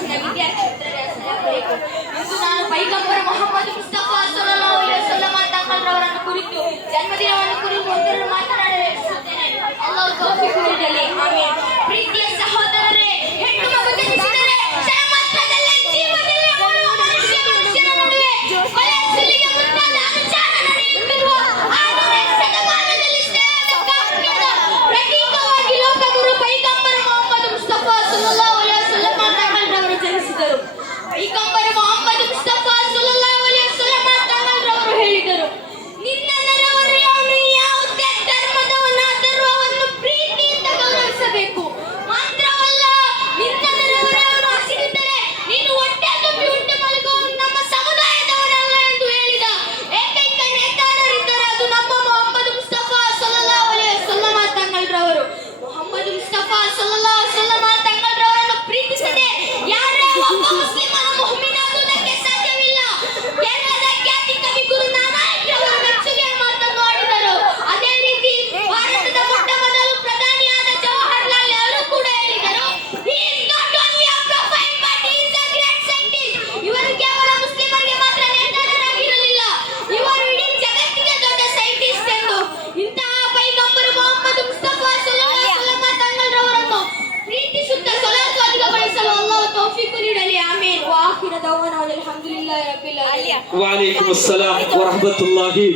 ಕಾಲೇಜಿನ ವಿದ್ಯಾರ್ಥಿ ಮಿತ್ರರೇ, ಅಸ್ಸಲಾಮು ಅಲೈಕುಂ. ಇಂದು ನಾನು ಪೈಗಂಬರ್ ಮೊಹಮ್ಮದ್ ಮುಸ್ತಫಾ ಸಲ್ಲಲ್ಲಾಹು ಅಲೈಹಿ ವಸಲ್ಲಂ ತಂಗಳವರನ್ನು ಕುರಿತು ಜನ್ಮದಿನವನ್ನು ಕುರಿತು ಒಂದೆರಡು ಮಾತನಾಡಲು ಇಚ್ಛಿಸುತ್ತೇನೆ. ಅಲ್ಲಾಹು ತೌಫೀಕ್ ನೀಡಲಿ. ಆಮೀನ್. ಪ್ರೀತಿಯ ಸಹೋದರರೇ, ಹೆಣ್ಣು ಮಗು ಜನಿಸಿದರೆ ಶ್ರಮಸ್ಥಳದಲ್ಲಿ ಜೀವನದಲ್ಲಿ ಓಡುವ ಮನುಷ್ಯನ ನಡುವೆ ಕೊಲೆ ಸುಲಿಗೆ ಮುಂತಾದ ಅನಾಚಾರ ನಡೆಯುತ್ತಿರುವ ಆಧುನಿಕ ಶತಮಾನದಲ್ಲಿ ಸ್ನೇಹದ ಪ್ರತೀಕವಾಗಿ ಲೋಕಗುರು ಪೈಗಂಬರ್ ಮೊಹಮ್ಮದ್ ಮುಸ್ತಫಾ ಸಲ್ಲಲ್ಲಾಹು ಅಲೈಹಿ ವಸಲ್ಲಂ ತಂಗಳವರು ಜನಿಸಿದರು. ಪೈಗಂಬರ್ ಮೊಹಮ್ಮದ್ ಮುಸ್ತಫಾ ಸಲ್ಲಲ್ಲಾಹು ಅಲೈಹಿ ವಸಲ್ಲಂ ತಂಗಳವರು ಹೇಳಿದರು, ನಿನ್ನ ನೆರೆಹೊರೆಯವನು ಯಾವುದೇ ಧರ್ಮದವನಾದರೂ ಅವನು ಪ್ರೀತಿಯಿಂದ ಗೌರವಿಸಬೇಕು. ಮಾತ್ರವಲ್ಲ, ನಿನ್ನ ನೆರೆಹೊರೆಯವನು ಹಸಿದಿದ್ದರೆ ನೀನು ಹೊಟ್ಟೆ ತುಂಬಿ ಉಂಟು ಮಲಗುವವನು ನಮ್ಮ ಸಮುದಾಯದವನಲ್ಲ ಎಂದು ಹೇಳಿದ ಏಕೈಕ ನೇತಾರರಿದ್ದರೆ ಅದು ನಮ್ಮ ಮೊಹಮ್ಮದ್ ಮುಸ್ತಫಾ ಸಲ್ಲಲ್ಲಾಹು ಅಲೈಹಿ ವಸಲ್ಲಂ ತಂಗಳವರು. ಮೊಹಮ್ಮದ್ ಮುಸ್ತಫಾ ಸಲ್ಲಲ್ಲಾಹು ಅಲೈಹಿ ವಸಲ್ಲಂ ತಂಗಳವರನ್ನು ಪ್ರೀತಿಸದೆ ಯಾರೇ ಒಬ್ಬ ಮುಸ್ಲಿಮನ ಮುಹ್ಮಿನಾಗುವುದಕ್ಕೆ ಸಾಧ್ಯವಿಲ್ಲ. ಕೇರಳದ ಖ್ಯಾತಿ ಕವಿ ಗುರು ನಾನಕ್ ರವರು ಮೆಚ್ಚುಗೆಯ ಮಾತನ್ನು ಆಡಿದರು. ಅದೇ ರೀತಿ ಭಾರತದ ಮೊಟ್ಟ ಮೊದಲು ಪ್ರಧಾನಿಯಾದ ಜವಾಹರ್ಲಾಲ್ ನೆಹರು ಕೂಡ ಹೇಳಿದರು, he is not only a prophet but he is a great scientist. ಇವರು ಕೇವಲ ಮುಸ್ಲಿಮರಿಗೆ ಮಾತ್ರ ನೇತಾರರಾಗಿರಲಿಲ್ಲ, ಇವರು ಇಡೀ ಜಗತ್ತಿಗೆ ದೊಡ್ಡ ಸೈಂಟಿಸ್ಟ್ ಎಂದು. ಇಂತಹ ಪೈಗಂಬರ್ ಮೊಹಮ್ಮದ್ ಮುಸ್ತಫಾ ಸಲ್ಲಲ್ಲಾಹು ಅಲೈಹಿ ವಸಲ್ಲಂ ತಂಗಳವರನ್ನು ಪ್ರೀತಿಸುತ್ತಾ ಸಲಾತು ಅಧಿಕಗೊಳಿಸಲು ಅಲ್ಲಾಹು ತೌಫೀಕ್ ನೀಡಲಿ. ಆಮೀನ್. ವಾಹಿರ ದೌವಾನಾ ಅಲ್ಹಮ್ದುಲಿಲ್ಲಾಹಿ ರಬ್ಬಿಲ್ ಆಲಮೀನ್. ವಅಲೈಕುಂ ಅಸ್ಸಲಾಂ ವರಹಮತುಲ್ಲಾಹಿ